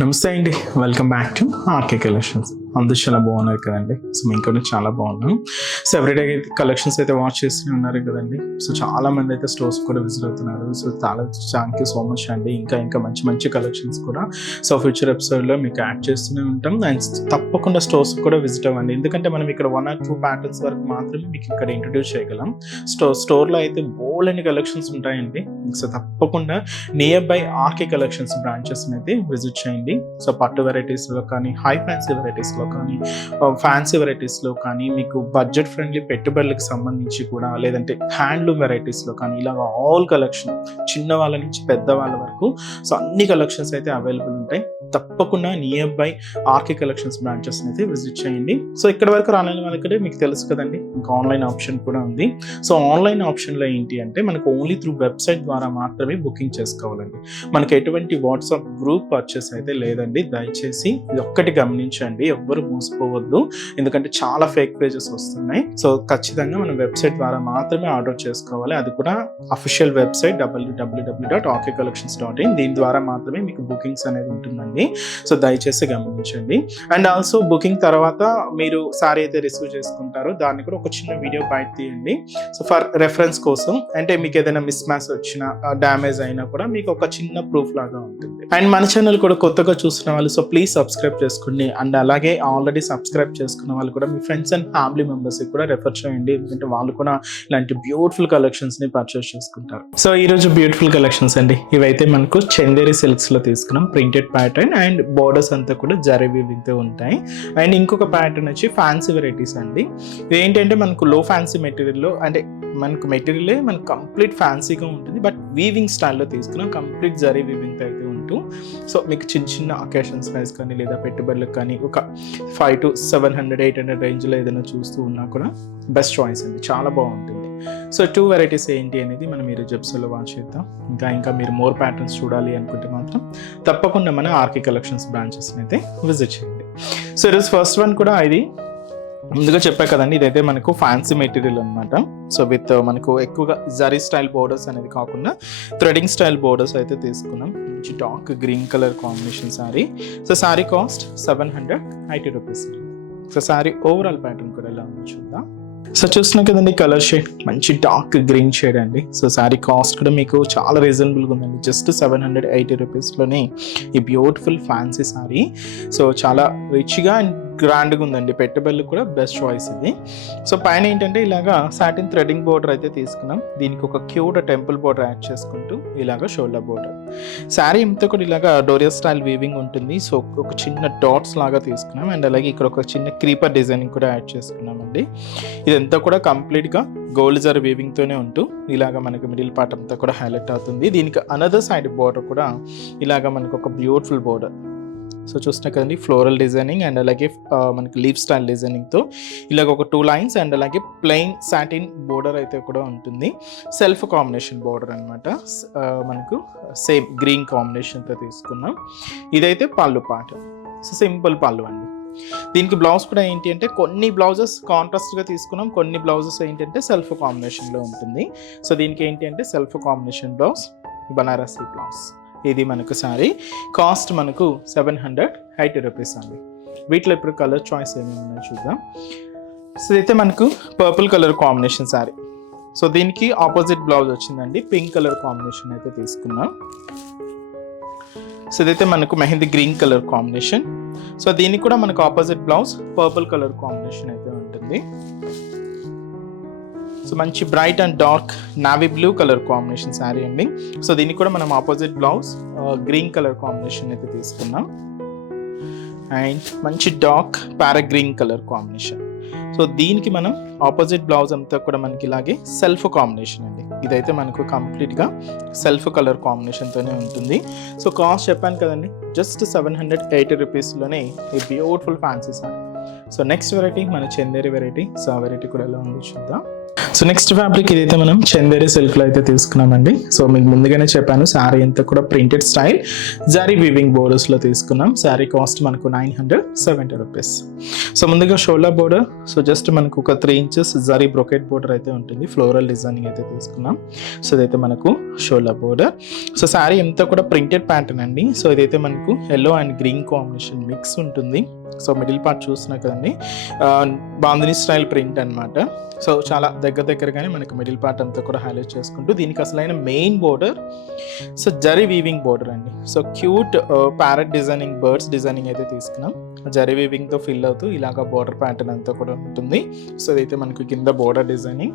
నమస్తే అండి, welcome back to RK collections. అందరూ చాలా బాగున్నారు కదండి. సో మేము కూడా చాలా బాగున్నాం. సో ఎవ్రీడే కలెక్షన్స్ అయితే వాచ్ చేస్తూనే ఉన్నారు కదండి. సో చాలా మంది అయితే స్టోర్స్ కూడా విజిట్ అవుతున్నారు. సో చాలా థ్యాంక్ యూ సో మచ్ అండి. ఇంకా మంచి మంచి కలెక్షన్స్ కూడా సో ఫ్యూచర్ ఎపిసోడ్లో మీకు యాడ్ చేస్తూనే ఉంటాం. అండ్ తప్పకుండా స్టోర్స్ కూడా విజిట్ అవ్వండి, ఎందుకంటే మనం ఇక్కడ 1 or 2 ప్యాటర్న్స్ వరకు మాత్రమే మీకు ఇక్కడ ఇంట్రొడ్యూస్ చేయగలం. స్టోర్లో అయితే బోల్డ్ అన్ని కలెక్షన్స్ ఉంటాయండి. సో తప్పకుండా near by RK collections branches అయితే విజిట్ చేయండి. సో పట్టు వెరైటీస్లో కానీ, హై ఫ్యాన్సీ వెరైటీస్లో కానీ, ఫ్యాన్సీ వెరైటీస్లో కానీ, మీకు బడ్జెట్ ఫ్రెండ్లీ పెట్టుబడులకు సంబంధించి కూడా, లేదంటే హ్యాండ్లూమ్ వెరైటీస్లో కానీ, ఇలాగ ఆల్ కలెక్షన్ చిన్న వాళ్ళ నుంచి పెద్ద వాళ్ళ వరకు సో అన్ని కలెక్షన్స్ అయితే అవైలబుల్ ఉంటాయి. తప్పకుండా near by RK collections branches అయితే విజిట్ చేయండి. సో ఇక్కడ వరకు రాలేని వాళ్ళకి మీకు తెలుసు కదండి, ఇంకా ఆన్లైన్ ఆప్షన్ కూడా ఉంది. సో ఆన్లైన్ ఆప్షన్లో ఏంటి అంటే మనకు ఓన్లీ త్రూ వెబ్సైట్ ద్వారా మాత్రమే బుకింగ్ చేసుకోవాలండి. మనకి ఎటువంటి వాట్సాప్ గ్రూప్ పర్చేస్ అయితే లేదండి. దయచేసి ఇది ఒక్కటి గమనించండి, ఎవ్వరు మోసపోవద్దు, ఎందుకంటే చాలా ఫేక్ పేజెస్ వస్తున్నాయి. సో ఖచ్చితంగా మనం వెబ్సైట్ ద్వారా మాత్రమే ఆర్డర్ చేసుకోవాలి. అది కూడా అఫీషియల్ వెబ్సైట్ www.okcollections.in. దీని ద్వారా మాత్రమే మీకు బుకింగ్స్ అనేది ఉంటుందండి. సో దయచేసి గమనించండి. అండ్ ఆల్సో బుకింగ్ తర్వాత మీరు సారీ అయితే రిసీవ్ చేసుకుంటారో దాన్ని కూడా ఒక చిన్న వీడియో బయట తీయండి. సో ఫర్ రెఫరెన్స్ కోసం, అంటే మీకు ఏదైనా మిస్ మ్యాచ్ వచ్చినా, డ్యామేజ్ అయినా కూడా మీకు ఒక చిన్న ప్రూఫ్ లాగా ఉంటుంది. అండ్ మన ఛానల్ కూడా కొత్తగా చూస్తున్న వాళ్ళు సో ప్లీజ్ సబ్స్క్రైబ్ చేసుకోండి. అండ్ అలాగే ఆల్రెడీ సబ్స్క్రైబ్ చేసుకున్న వాళ్ళు కూడా మీ ఫ్రెండ్స్ అండ్ ఫ్యామిలీ మెంబర్స్కి కూడా రెఫర్ చేయండి, ఎందుకంటే వాళ్ళు కూడా ఇలాంటి బ్యూటిఫుల్ కలెక్షన్స్ని పర్చేస్ చేసుకుంటారు. సో ఈరోజు బ్యూటిఫుల్ కలెక్షన్స్ అండి. ఇవైతే మనకు చందేరి సిల్క్స్లో తీసుకున్నాం. ప్రింటెడ్ ప్యాటర్న్ అండ్ బోర్డర్స్ అంతా కూడా జరీ వీవింగ్తో ఉంటాయి. అండ్ ఇంకొక ప్యాటర్న్ వచ్చి ఫ్యాన్సీ వెరైటీస్ అండి. ఇది ఏంటంటే మనకు లో ఫ్యాన్సీ మెటీరియల్లో, అంటే మనకు మెటీరియలే మనకు కంప్లీట్ ఫ్యాన్సీగా ఉంటుంది, బట్ వీవింగ్ స్టైల్లో తీసుకున్నాం. కంప్లీట్ జరీ వీవింగ్తో అయితే ఉంటూ సో మీకు చిన్న చిన్న అకేషన్స్ వైజ్ కానీ, లేదా పెట్టుబడులకు కానీ ఒక 500 to 700, 800 రేంజ్లో ఏదైనా చూస్తూ ఉన్నా కూడా బెస్ట్ చాయిస్ అండి, చాలా బాగుంటుంది. సో 2 వెరైటీస్ ఏంటి అనేది మనం ఈరోజు ఎపిసోడ్లో వాచ్ చేద్దాం. ఇంకా మీరు మోర్ ప్యాటర్న్స్ చూడాలి అనుకుంటే మాత్రం తప్పకుండా మన ఆర్కే కలెక్షన్స్ బ్రాంచెస్ని అయితే విజిట్ చేయండి. సో ఈరోజు ఫస్ట్ వన్ కూడా ఇది ముందుగా చెప్పా కదండి, ఇదైతే మనకు ఫ్యాన్సీ మెటీరియల్ అనమాట. సో విత్ మనకు ఎక్కువగా జరీ స్టైల్ బోర్డర్స్ అనేది కాకుండా థ్రెడింగ్ స్టైల్ బోర్డర్స్ అయితే తీసుకున్నాం. మంచి dark green colour combination sari. So sari cost 780 rupees. So sari overall pattern కూడా ఎలా ఉందో చూద్దాం. సో చూస్తున్నాం కదండి, కలర్ షేడ్ మంచి డార్క్ గ్రీన్ షేడ్ అండి. సో శారీ కాస్ట్ కూడా మీకు చాలా రీజనబుల్గా ఉందండి, జస్ట్ 780 రూపీస్లోనే ఈ బ్యూటిఫుల్ ఫ్యాన్సీ శారీ. సో చాలా రిచ్గా అండ్ గ్రాండ్గా ఉందండి, పెట్టుబడులకు కూడా బెస్ట్ చాయిస్ ఇది. సో పైన ఏంటంటే ఇలాగా సాటిన్ థ్రెడింగ్ బోర్డర్ అయితే తీసుకున్నాం. దీనికి ఒక క్యూట్ టెంపుల్ బోర్డర్ యాడ్ చేసుకుంటూ ఇలాగ షోల్డర్ బోర్డర్. శారీ అంతా కూడా ఇలాగా డోరియా స్టైల్ వీవింగ్ ఉంటుంది. సో ఒక చిన్న డాట్స్ లాగా తీసుకున్నాం. అండ్ అలాగే ఇక్కడ ఒక చిన్న క్రీపర్ డిజైనింగ్ కూడా యాడ్ చేసుకున్నామండి. ఇదంతా కూడా కంప్లీట్గా గోల్డ్ జరీ వీవింగ్తోనే ఉంటూ ఇలాగ మనకి మిడిల్ పార్ట్ అంతా కూడా హైలైట్ అవుతుంది. దీనికి అనదర్ సైడ్ బోర్డర్ కూడా ఇలాగ మనకు ఒక బ్యూటిఫుల్ బోర్డర్. సో చూస్తున్నా కదండి, ఫ్లోరల్ డిజైనింగ్ అండ్ అలాగే మనకి లీవ్ స్టైల్ డిజైనింగ్తో ఇలాగ ఒక 2 లైన్స్ అండ్ అలాగే ప్లెయిన్ సాటిన్ బోర్డర్ అయితే కూడా ఉంటుంది. సెల్ఫ్ కాంబినేషన్ బోర్డర్ అనమాట. మనకు సేమ్ గ్రీన్ కాంబినేషన్తో తీసుకున్నాం. ఇదైతే పళ్ళు పార్ట్. సో సింపుల్ పళ్ళు అండి. దీనికి బ్లౌజ్ కూడా ఏంటి అంటే కొన్ని బ్లౌజెస్ కాంట్రాస్ట్గా తీసుకున్నాం, కొన్ని బ్లౌజెస్ ఏంటంటే సెల్ఫ్ కాంబినేషన్లో ఉంటుంది. సో దీనికి ఏంటి అంటే self combination blouse, Banarasi blouse. ఇది మనకు శారీ కాస్ట్ మనకు 780 రూపీస్ అండి. వీటిలో ఇప్పుడు కలర్ చాయిస్ ఏమేమి ఉన్నాయో చూద్దాం. సో ఇదైతే మనకు purple colour combination sari. So దీనికి ఆపోజిట్ బ్లౌజ్ వచ్చిందండి, పింక్ కలర్ కాంబినేషన్ అయితే తీసుకున్నాం. సో ఇదైతే మనకు mehndi green colour combination. So దీనికి కూడా మనకు opposite blouse purple colour combination అయితే ఉంటుంది. సో మంచి bright and dark navy blue colour combination sari అండి. సో దీనికి కూడా మనం opposite blouse green colour combination అయితే తీసుకున్నాం. అండ్ మంచి dark para green colour combination. So దీనికి మనం ఆపోజిట్ బ్లౌజ్ అంతా కూడా మనకి ఇలాగే సెల్ఫ్ కాంబినేషన్ అండి. ఇదైతే మనకు కంప్లీట్గా సెల్ఫ్ కలర్ కాంబినేషన్తోనే ఉంటుంది. సో కాస్ట్ చెప్పాను కదండి, జస్ట్ 780 రూపీస్లోనే ఈ beautiful fancy sari. So next variety మన చందేరి వెరైటీ. సో ఆ వెరైటీ కూడా ఎలా ఉందో చూద్దాం. సో నెక్స్ట్ ఫ్యాబ్రిక్ ఇదైతే మనం చందేరి సిల్క్లో అయితే తీసుకున్నామండి. సో మీకు ముందుగానే చెప్పాను శారీ అంతా కూడా ప్రింటెడ్ స్టైల్ జరీ వీవింగ్ బోర్డర్స్లో తీసుకున్నాం. శారీ కాస్ట్ మనకు 970 రూపీస్. సో ముందుగా షోల్డర్ బోర్డర్, సో జస్ట్ మనకు ఒక 3 ఇంచెస్ జరీ బ్రొకెట్ బోర్డర్ అయితే ఉంటుంది. ఫ్లోరల్ డిజైనింగ్ అయితే తీసుకున్నాం. సో ఇదైతే మనకు షోల్డర్ బోర్డర్. సో శారీ అంతా కూడా ప్రింటెడ్ ప్యాటర్న్ అండి. సో ఇదైతే మనకు yellow and green combination mix ఉంటుంది. సో మిడిల్ పార్ట్ చూస్తున్నా కదండి, బాందిని స్టైల్ ప్రింట్ అన్నమాట. సో చాలా దగ్గరగానే మనకు మిడిల్ పార్ట్ అంతా కూడా హైలైట్ చేసుకుంటూ దీనికి అసలైన main border so zari weaving border అండి. So cute parrot designing, birds designing అయితే తీసుకున్నాం. జరీ వీవింగ్తో ఫిల్ అవుతూ ఇలాగా బోర్డర్ ప్యాటర్న్ అంతా కూడా ఉంటుంది. సో ఇదైతే మనకు కింద బోర్డర్ డిజైనింగ్.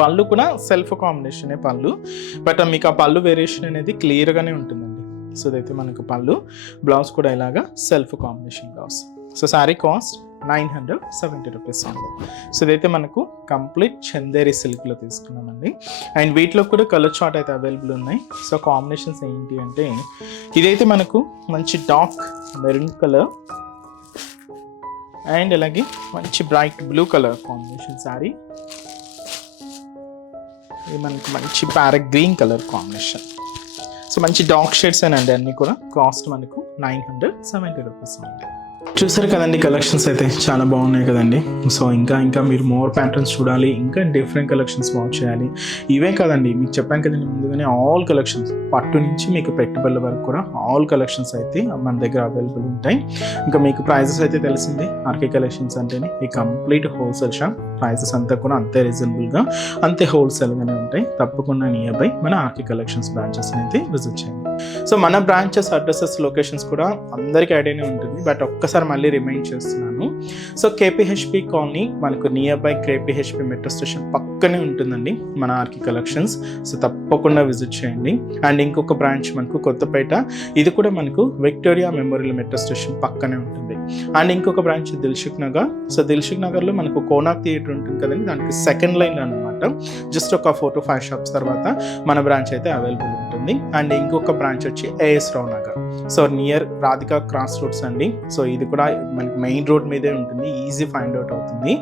పళ్ళు కూడా సెల్ఫ్ కాంబినేషనే పళ్ళు, బట్ మీకు ఆ పళ్ళు వేరియేషన్ అనేది క్లియర్గానే ఉంటుందండి. సో ఇదైతే మనకు పళ్ళు, బ్లౌజ్ కూడా ఇలాగా self combination blouse. So sari cost 970 rupees ఉంది. సో ఇదైతే మనకు కంప్లీట్ చందేరి సిల్క్లో తీసుకున్నామండి. అండ్ వీటిలో కూడా కలర్ చార్ట్ అయితే అవైలబుల్ ఉన్నాయి. సో కాంబినేషన్స్ ఏంటి అంటే ఇదైతే మనకు మంచి డార్క్ మెరూన్ కలర్ అండ్ అలాగే మంచి bright blue colour combination sari. ఇది మనకు మంచి parrot green colour combination. So మంచి డార్క్ షేడ్స్ అండి అన్నీ కూడా. కాస్ట్ మనకు 970 రూపీస్ ఉంది. చూసారు కదండి, కలెక్షన్స్ అయితే చాలా బాగున్నాయి కదండి. సో ఇంకా మీరు మోర్ ప్యాటర్న్స్ చూడాలి, ఇంకా డిఫరెంట్ కలెక్షన్స్ వాచ్ చేయాలి. ఇవే కదండి మీకు చెప్పాను కదండి ముందుగానే, ఆల్ కలెక్షన్స్ పట్టు నుంచి మీకు పెట్టుబడుల వరకు కూడా ఆల్ కలెక్షన్స్ అయితే మన దగ్గర అవైలబుల్ ఉంటాయి. ఇంకా మీకు ప్రైజెస్ అయితే తెలిసిందే, ఆర్కే కలెక్షన్స్ అంటేనే ఈ కంప్లీట్ హోల్సేల్ షాప్. ప్రైజెస్ అంతా కూడా అంతే రీజనబుల్గా, అంతే హోల్సేల్గానే ఉంటాయి. తప్పకుండా నియర్ బై మన ఆర్కే కలెక్షన్స్ బ్రాంచెస్ అయితే విజిట్ చేయండి. సో మన బ్రాంచెస్ అడ్రసెస్ లొకేషన్స్ కూడా అందరికీ ఐడియానే ఉంటుంది, బట్ ఒక్కసారి మళ్ళీ రిమైండ్ చేస్తున్నాను. సో కేపీహెచ్పి కాలనీ మనకు నియర్ బై కేపీహెచ్పి మెట్రో స్టేషన్ పక్కనే ఉంటుందండి మన ఆర్కే కలెక్షన్స్. సో తప్పకుండా విజిట్ చేయండి. అండ్ ఇంకొక బ్రాంచ్ మనకు కొత్తపేట, ఇది కూడా మనకు విక్టోరియా మెమోరియల్ మెట్రో స్టేషన్ పక్కనే ఉంటుంది. అండ్ ఇంకొక బ్రాంచ్ దిల్సుఖ్ నగర్. సో దిల్సుఖ్ నగర్లో మనకు కోనాక్ థియేటర్ ఉంటుంది కదండి, దానికి సెకండ్ లైన్ అనమాట. జస్ట్ ఒక 4 to 5 షాప్స్ తర్వాత మన బ్రాంచ్ అయితే అవైలబుల్ ఉంటుంది. అండ్ ఇంకొక బ్రాంచ్ వచ్చి AS Rao Nagar, so near Radhika cross roads అండి. సో ఇది కూడా మనకి మెయిన్ రోడ్ మీదే ఉంటుంది, ఈజీ ఫైండ్ అవుట్ అవుతుంది.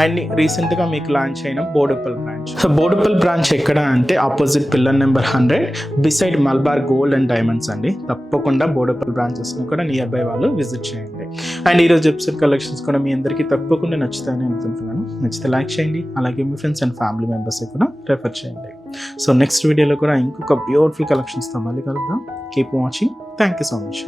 అండ్ రీసెంట్గా మీకు లాంచ్ అయిన Boduppal branch. So Boduppal branch ఎక్కడ అంటే opposite pillar number 100 beside Malabar gold and diamonds అండి. తప్పకుండా బోడుప్పల్ బ్రాంచెస్ని కూడా నియర్ బై వాళ్ళు విజిట్ చేయండి. అండ్ ఈరోజు ఎపిసోడ్ కలెక్షన్స్ కూడా మీ అందరికీ తప్పకుండా నచ్చుతాయని అనుకుంటున్నాను. నచ్చితే లైక్ చేయండి, అలాగే మీ ఫ్రెండ్స్ అండ్ ఫ్యామిలీ మెంబర్స్ కూడా రెఫర్ చేయండి. సో నెక్స్ట్ వీడియోలో కూడా ఇంకొక బ్యూటిఫుల్ కలెక్షన్స్తో మళ్ళీ కలుద్దాం. Keep watching. Thank you so much.